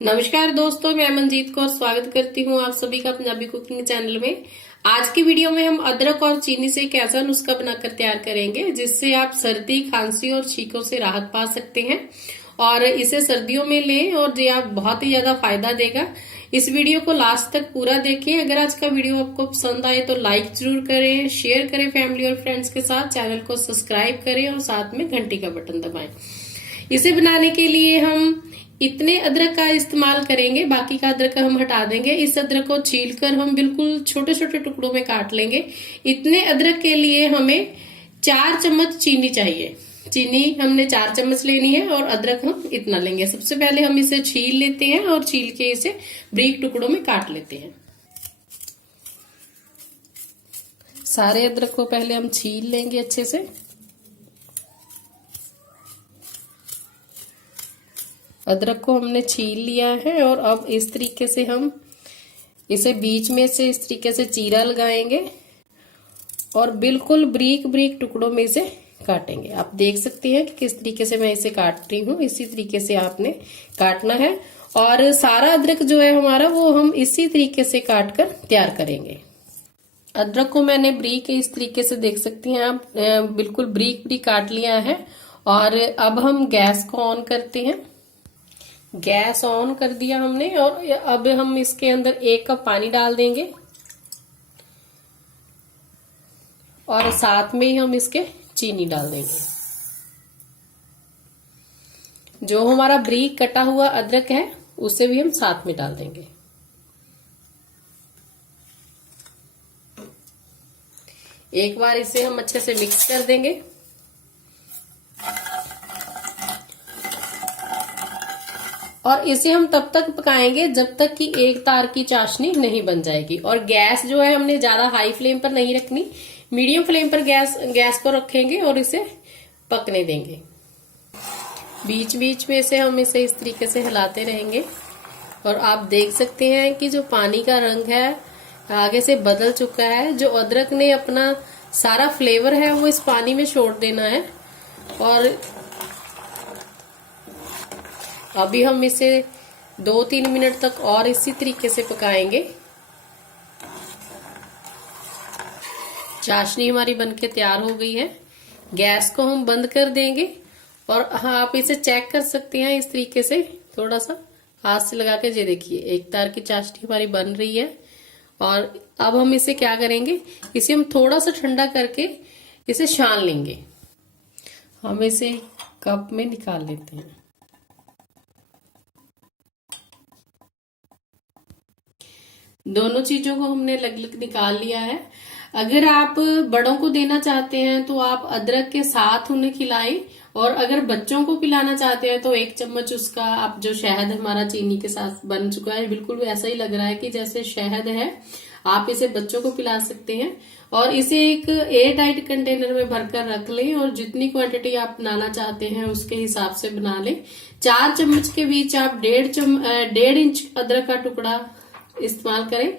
नमस्कार दोस्तों, मैं मनजीत कौर स्वागत करती हूँ आप सभी का पंजाबी कुकिंग चैनल में। आज की वीडियो में हम अदरक और चीनी से एक ऐसा नुस्खा बनाकर तैयार करेंगे जिससे आप सर्दी, खांसी और छींकों से राहत पा सकते हैं और इसे सर्दियों में लें और ये आप बहुत ही ज्यादा फायदा देगा। इस वीडियो को लास्ट तक पूरा देखें। अगर आज का वीडियो आपको पसंद आए तो लाइक जरूर करें, शेयर करें फैमिली और फ्रेंड्स के साथ, चैनल को सब्सक्राइब करें और साथ में घंटी का बटन दबाएं। इसे बनाने के लिए हम इतने अदरक का इस्तेमाल करेंगे, बाकी का अदरक हम हटा देंगे। इस अदरक को छीलकर हम बिल्कुल छोटे छोटे टुकड़ों में काट लेंगे। इतने अदरक के लिए हमें 4 चम्मच चीनी चाहिए। चीनी हमने 4 चम्मच लेनी है और अदरक हम इतना लेंगे। सबसे पहले हम इसे छील लेते हैं और छील के इसे बारीक टुकड़ों में काट लेते हैं। सारे अदरक को पहले हम छील लेंगे अच्छे से। अदरक को हमने छील लिया है और अब इस तरीके से हम इसे बीच में से इस तरीके से चीरा लगाएंगे और बिल्कुल बारीक बारीक टुकड़ों में इसे काटेंगे। आप देख सकते हैं कि किस तरीके से मैं इसे काट रही हूँ। इसी तरीके से आपने काटना है और सारा अदरक जो है हमारा वो हम इसी तरीके से काट कर तैयार करेंगे। अदरक को मैंने बारीक इस तरीके से देख सकती हैं आप, बिल्कुल बारीक बारीक काट लिया है। और अब हम गैस को ऑन करते हैं। गैस ऑन कर दिया हमने और अब हम इसके अंदर 1 कप पानी डाल देंगे और साथ में ही हम इसके चीनी डाल देंगे। जो हमारा बारीक कटा हुआ अदरक है उसे भी हम साथ में डाल देंगे। एक बार इसे हम अच्छे से मिक्स कर देंगे। और इसे हम तब तक पकाएंगे जब तक कि एक तार की चाशनी नहीं बन जाएगी। और गैस जो है हमने ज्यादा हाई फ्लेम पर नहीं रखनी, मीडियम फ्लेम पर गैस को रखेंगे और इसे पकने देंगे। बीच बीच में से हम इसे इस तरीके से हिलाते रहेंगे। और आप देख सकते हैं कि जो पानी का रंग है आगे से बदल चुका है। जो अदरक ने अपना सारा फ्लेवर है वो इस पानी में छोड़ देना है। और अभी हम इसे 2-3 मिनट तक और इसी तरीके से पकाएंगे। चाशनी हमारी बनके तैयार हो गई है। गैस को हम बंद कर देंगे और हाँ, आप इसे चेक कर सकते हैं इस तरीके से थोड़ा सा हाथ से लगा के। ये देखिए, एक तार की चाशनी हमारी बन रही है। और अब हम इसे क्या करेंगे, इसे हम थोड़ा सा ठंडा करके इसे छान लेंगे। हम इसे कप में निकाल लेते हैं। दोनों चीजों को हमने अलग-अलग निकाल लिया है। अगर आप बड़ों को देना चाहते हैं तो आप अदरक के साथ उन्हें खिलाएं, और अगर बच्चों को पिलाना चाहते हैं तो 1 चम्मच उसका, आप जो शहद हमारा चीनी के साथ बन चुका है, बिल्कुल ऐसा ही लग रहा है कि जैसे शहद है, आप इसे बच्चों को पिला सकते हैं। और इसे एक एयर टाइट कंटेनर में भरकर रख लें और जितनी क्वांटिटी आप बनाना चाहते हैं उसके हिसाब से बना लें। 4 चम्मच के बीच आप 1.5 इंच अदरक का टुकड़ा इस्तेमाल करें।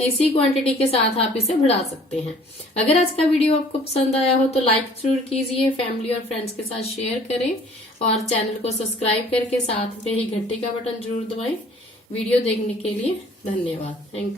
इसी क्वांटिटी के साथ आप इसे बढ़ा सकते हैं। अगर आज का वीडियो आपको पसंद आया हो तो लाइक जरूर कीजिए, फैमिली और फ्रेंड्स के साथ शेयर करें और चैनल को सब्सक्राइब करके साथ में ही घंटी का बटन जरूर दबाएं। वीडियो देखने के लिए धन्यवाद। Thank you.